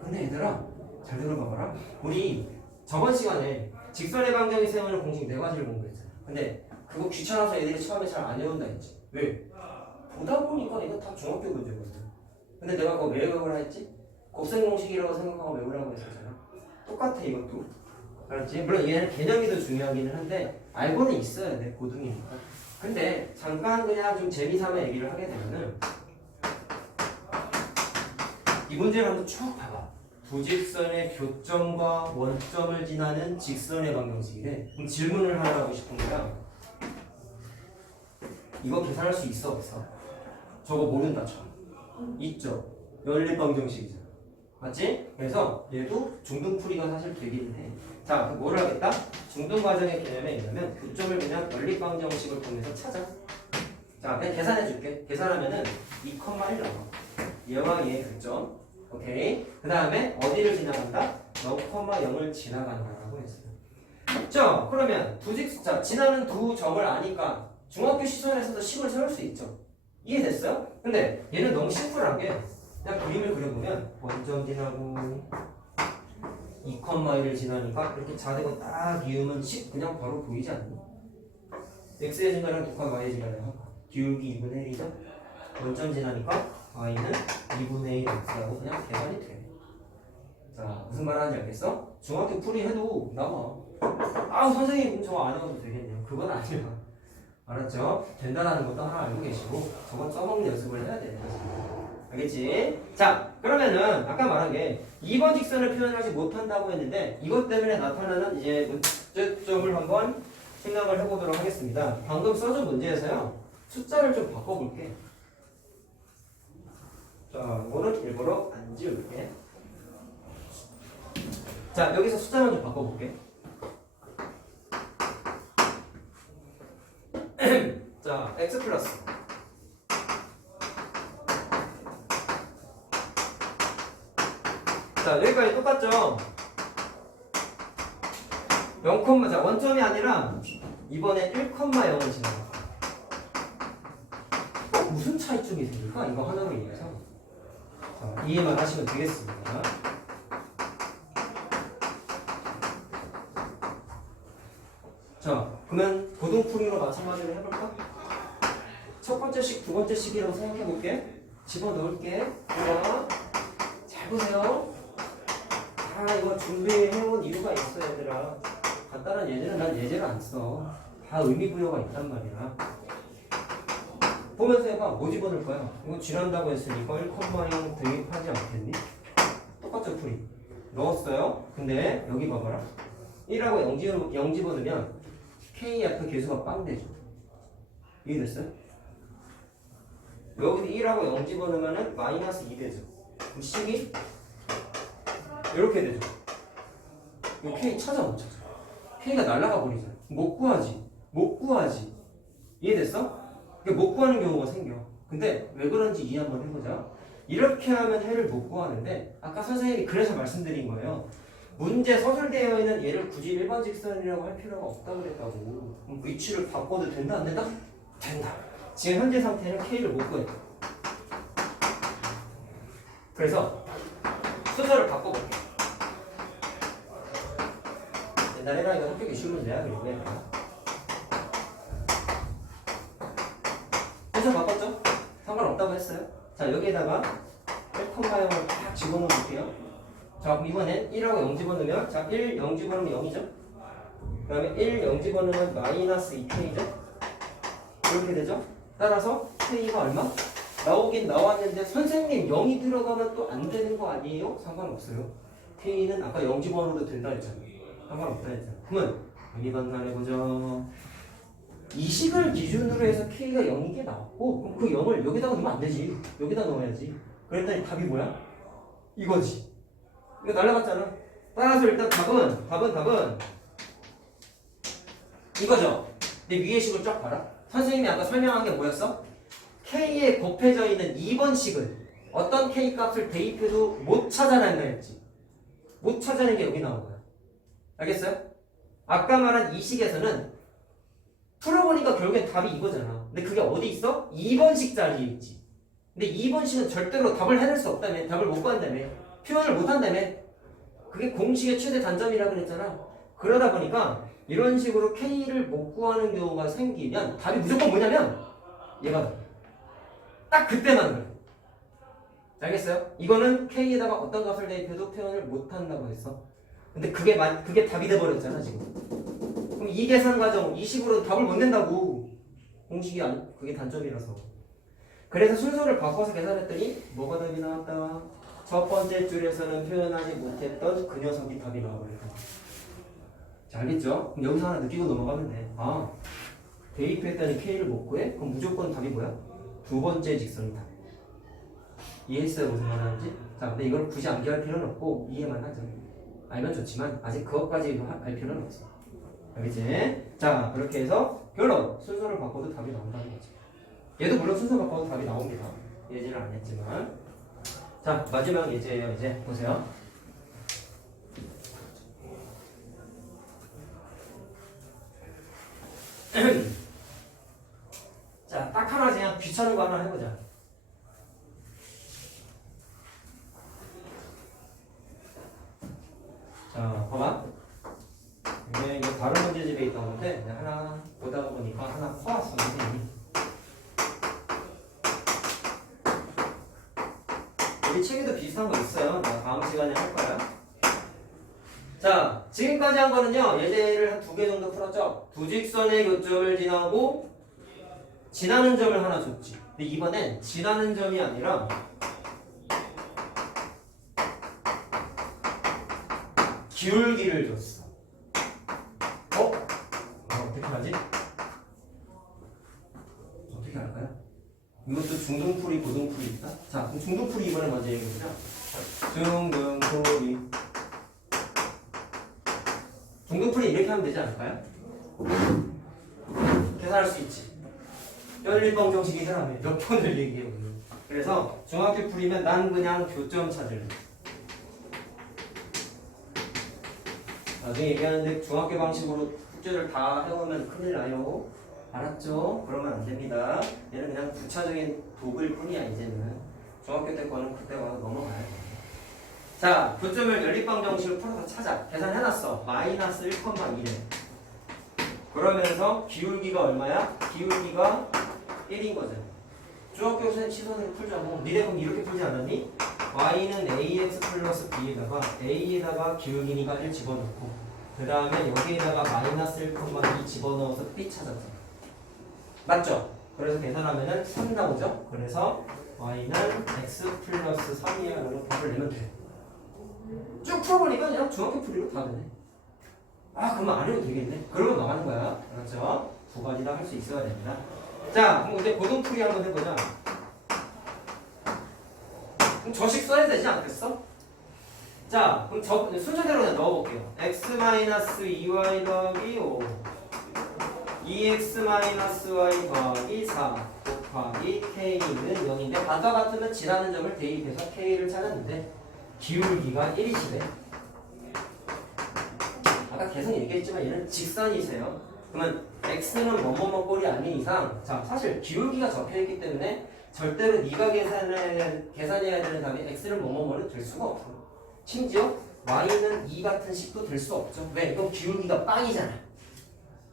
근데 얘들아 잘 들어봐봐라. 우리 저번 시간에 직선의 방정식 세우는 공식 4가지를 공부했잖아. 근데 그거 귀찮아서 애들이 처음에 잘 안 외운다 했지. 왜? 보다 보니까 이거 다 중학교 문제거든. 근데 내가 그거 왜 외우라 했지? 곱셈 공식이라고 생각하고 외우라고 했었잖아. 똑같아 이것도. 알았지? 물론 얘는 개념이 더 중요하기는 한데 알고는 있어야 돼. 고등이니까. 근데 잠깐 그냥 좀 재미삼아 얘기를 하게 되면은 이 문제를 한번 쭉 봐봐. 두 직선의 교점과 원점을 지나는 직선의 방정식이래. 그럼 질문을 하라고 싶은 거야. 이거 계산할 수 있어 없어? 저거 모른다 쳐. 있죠. 연립방정식이잖아. 맞지? 그래서 얘도 중등풀이가 사실 되기는 해. 자, 그럼 뭘 하겠다? 중등과정의 개념에 있냐면 교점을 그냥 연립방정식을 통해서 찾아. 자, 그냥 계산해줄게. 계산하면은 2,1 나와. 얘와 얘의 교점. 오케이. 그 다음에 어디를 지나간다? 0,0을 지나간다라고 했어요. 자, 그러면 자, 지나는 두 점을 아니까 중학교 시선에서도 식을 세울 수 있죠. 이해됐어요? 근데 얘는 너무 심플한 게 그냥 그림을 그려보면 원점 지나고 2,1을 지나니까 이렇게 자대고 딱 이으면 식 그냥 바로 보이지 않니? x의 증가랑 독한 y의 증가랑 기울기 2분의 1이죠? 원점 지나니까 y는 2분의 1 x라고 그냥 계산이 돼. 자, 무슨 말 하는지 알겠어? 중학교 풀이 해도 나와. 선생님 저거 안 해도 되겠네요. 그건 아니야. 알았죠? 된다라는 것도 하나 알고 계시고 저건 써먹는 연습을 해야 되는 거지. 알겠지? 자, 그러면은 아까 말한 게 2번 직선을 표현하지 못한다고 했는데 이것 때문에 나타나는 이제 문제점을 한번 생각을 해보도록 하겠습니다. 방금 써준 문제에서요. 숫자를 좀 바꿔볼게. 자, 이거는 일부러 안 지울게. 자, 여기서 숫자만 좀 바꿔볼게. 자, x 플러스. 자, 여기까지 똑같죠? 0, 자, 원점이 아니라 이번에 1,0을 지나가. 무슨 차이점이 생길까? 이거 하나로 인해서. 자, 이해만 하시면 되겠습니다. 자, 그러면 고등풀이로 마찬가지로 해볼까? 첫 번째 식, 두 번째 식이라고 생각해볼게. 집어넣을게. 좋아. 잘 보세요. 다 이거 준비해온 이유가 있어, 얘들아. 간단한 예제는 난 예제를 안 써. 다 의미 부여가 있단 말이야. 보면서 해봐. 뭐 집어넣을 거야? 이거 지난다고 했으니까 1,0 대입하지 않겠니? 똑같죠, 풀이. 넣었어요. 근데 여기 봐봐라. 1하고 0 집어넣으면 KF 계수가 빵 되죠. 이해됐어요? 여기서 1하고 0 집어넣으면 마이너스 2 되죠. 그럼 식이 이렇게 되죠. 이거 K 찾아 못 찾아. K가 날아가 버리잖아. 못 구하지. 이해됐어? 그러니까 못 구하는 경우가 생겨. 근데 왜 그런지 이해 한번 해보자. 이렇게 하면 해를 못 구하는데 아까 선생님이 그래서 말씀드린 거예요. 문제 서술되어 있는 얘를 굳이 일반 직선이라고 할 필요가 없다고 그랬다고. 그럼 위치를 바꿔도 된다 안 된다? 된다. 지금 현재 상태는 K를 못 구했다. 그래서 순서를 바꿔볼게. 옛날에나 이거 학교에 쉬운 문제야. 그리고 순서 바꿨죠? 상관없다고 했어요. 자, 여기에다가 1,0을 딱 집어넣어 볼게요. 자, 그럼 이번엔 1하고 0 집어넣으면, 자, 1, 0 집어넣으면 0이죠? 그 다음에 1, 0 집어넣으면 마이너스 2K죠? 이렇게 되죠? 따라서 K가 얼마? 나오긴 나왔는데 선생님 0이 들어가면 또 안 되는 거 아니에요? 상관없어요. K는 아까 0 집어넣어도 된다 했잖아요. 상관없다 했잖아요. 그러면 여기 반환해보죠. 이 식을 기준으로 해서 K가 0이게 나왔고 그럼 그 0을 여기다가 넣으면 안 되지. 여기다 넣어야지. 그랬더니 답이 뭐야? 이거지. 이거 날라갔잖아. 따라서 일단 답은 이거죠. 근데 위의 식을 쫙 봐라. 선생님이 아까 설명한 게 뭐였어? K에 곱해져 있는 2번 식은 어떤 K 값을 대입해도 못 찾아낸다 했지. 못 찾아낸 게 여기 나온 거야. 알겠어요? 아까 말한 이 식에서는 풀어보니까 결국엔 답이 이거잖아. 근데 그게 어디 있어? 2번식 자리에 있지. 근데 2번식은 절대로 답을 해낼 수 없다며. 답을 못 구한다며. 표현을 못 한다며. 그게 공식의 최대 단점이라고 그랬잖아. 그러다 보니까 이런 식으로 K를 못 구하는 경우가 생기면 답이 무조건 뭐냐면 얘가 딱 그때만 그래. 알겠어요? 이거는 K에다가 어떤 값을 대입해도 표현을 못 한다고 했어. 근데 그게 답이 돼버렸잖아 지금. 그럼 이 계산 과정, 이 식으로 답을 못 낸다고. 공식이 그게 단점이라서. 그래서 순서를 바꿔서 계산했더니 뭐가 답이 나왔다. 첫 번째 줄에서는 표현하지 못했던 그 녀석이 답이 나와버렸다. 자, 알겠죠? 그럼 여기서 하나 느끼고 넘어가면 돼. 아, 대입했더니 K를 못 구해? 그럼 무조건 답이 뭐야? 두 번째 직선이 답. 이해했어요? 무슨 말 하는지? 자, 근데 이걸 굳이 암기할 필요는 없고 이해만 하죠. 알면 좋지만 아직 그것까지 알 필요는 없어. 알겠지? 자, 그렇게 해서 결론! 순서를 바꿔도 답이 나온다는 거지. 얘도 물론 순서 바꿔도 답이 나옵니다. 예제를 안 했지만. 자, 마지막 예제예요. 이제 보세요. 자, 딱 하나 그냥 귀찮은 거 하나 해보자. 자, 봐봐. 이거 다른 문제집에 있던 건데 하나 보다 보니까 하나 퍼왔어, 선생님이. 우리 책에도 비슷한 거 있어요. 나 다음 시간에 할 거야. 자, 지금까지 한 거는요, 예제를 한 2개 정도 풀었죠? 두 직선의 교점을 지나고 지나는 점을 하나 줬지. 근데 이번엔 지나는 점이 아니라 기울기를 줬어. 어떻게 하지? 어떻게 할까요? 이것도 중등풀이, 고등풀이 있다? 자, 그럼 중등풀이 이번에 먼저 얘기해보자. 중등풀이. 중등풀이 이렇게 하면 되지 않을까요? 계산할 수 있지. 연립방 정식이 해라며 몇 번을 얘기해 오늘. 그래서 중학교 풀이면 난 그냥 교점 찾을래. 나중에 얘기하는데 중학교 방식으로 숙제를 다 해오면 큰일 나요. 알았죠? 그러면 안 됩니다. 얘는 그냥 부차적인 도구일 뿐이야 이제는. 중학교 때 거는 그때 와서 넘어가야 돼. 자, 교점을 연립방 정식을 풀어서 찾아. 계산해놨어. 마이너스 1,2래. 그러면서 기울기가 얼마야? 기울기가 1인 거죠. 중학교 선생님 시선으로 풀자고. 니네 그럼 이렇게 풀지 않았니? y는 ax 플러스 b에다가 a에다가 기울기니까 1 집어넣고 그 다음에 여기에다가 마이너스 1,2 집어넣어서 b 찾았죠. 맞죠? 그래서 계산하면은 3 나오죠? 그래서 y는 x 플러스 3이야 라고 답을 내면 돼. 쭉 풀어보니까 그냥 중학교 풀이로 다 되네. 아 그러면 안 해도 되겠네. 그러면 나가는 거야. 알았죠? 두 가지 다 할 수 있어야 됩니다. 자 그럼 이제 고등풀이 한번 해보자. 그럼 저식 써야 되지 않겠어? 자 그럼 순서대로 그냥 넣어볼게요. x-2y 더하기 5 2x-y 더하기 4 곱하기 k는 0인데 아까 같으면 지라는 점을 대입해서 k를 찾았는데 기울기가 1이시래. 아까 계속 얘기했지만 얘는 직선이세요. 그러면 x는 뭐뭐뭐 꼴이 아닌 이상 자 사실 기울기가 적혀있기 때문에 절대로 네가 계산해야 되는 답이 x는 뭐뭐뭐는 될 수가 없어. 심지어 y는 2 같은 식도 될 수 없죠. 왜? 이건 기울기가 빵이잖아.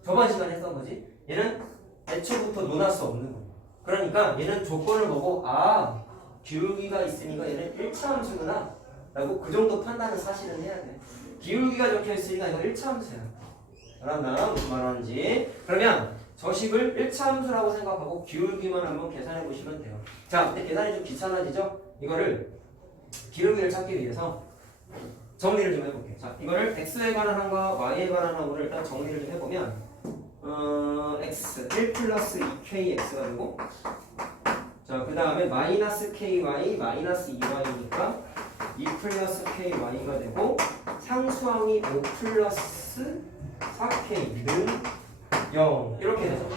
저번 시간에 했던 거지. 얘는 애초부터 논할 수 없는 거야. 그러니까 얘는 조건을 보고 아 기울기가 있으니까 얘는 1차 함수구나 라고 그 정도 판단은 사실은 해야 돼. 기울기가 적혀있으니까 이거 1차 함수야. 알았나? 무슨 말하는지. 그러면 저식을 1차 함수라고 생각하고 기울기만 한번 계산해 보시면 돼요. 자, 근데 계산이 좀 귀찮아지죠? 이거를 기울기를 찾기 위해서 정리를 좀 해볼게요. 자, 이거를 x에 관한 항과 y에 관한 항으로 일단 정리를 좀 해보면 x 1 플러스 2kx가 되고 자, 그 다음에 마이너스 ky 마이너스 2y니까 2 플러스 ky가 되고 상수항이 5 플러스 4k는 0 이렇게 되죠.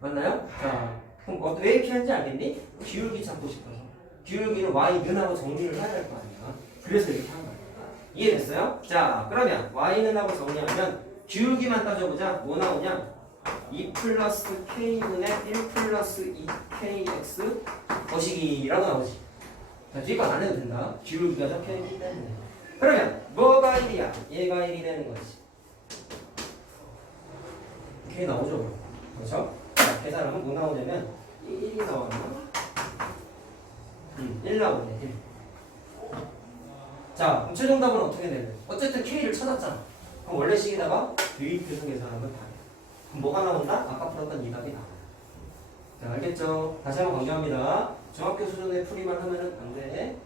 맞나요? 자, 그럼 왜 이렇게 하는지 알겠니? 기울기 찾고 싶어서. 기울기는 y는하고 정리를 해야 될 거 아니야. 그래서 이렇게 한 거야. 이해됐어요? 자, 그러면 y는하고 정리하면 기울기만 따져보자. 뭐 나오냐? 2 플러스 k분의 1 플러스 2kx 거시기라고 나오지. 자, 뒤에 건 안 해도 된다. 기울기가 적혀있기 때문에. 그러면 뭐가 1이야? 얘가 1이 되는 거지. 이렇게 나오죠. 그렇죠? 자, 계산하면 뭐 나오냐면 1이 나오면 1 나오네. 1. 자, 그럼 최종답은 어떻게 되냐? 어쨌든 k를 찾았잖아. 그럼 원래 식에다가 대입해서 계산하면 다 돼. 그럼 뭐가 나온다? 아까 풀었던 이 답이 나와요. 자, 알겠죠? 다시 한번 강조합니다. 중학교 수준의 풀이만 하면은 안 돼.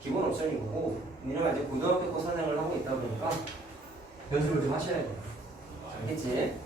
기본 옵션이고, 우리가 이제 고등학교 거 선행을 하고 있다 보니까 연습을 좀 하셔야 돼요. 알겠지?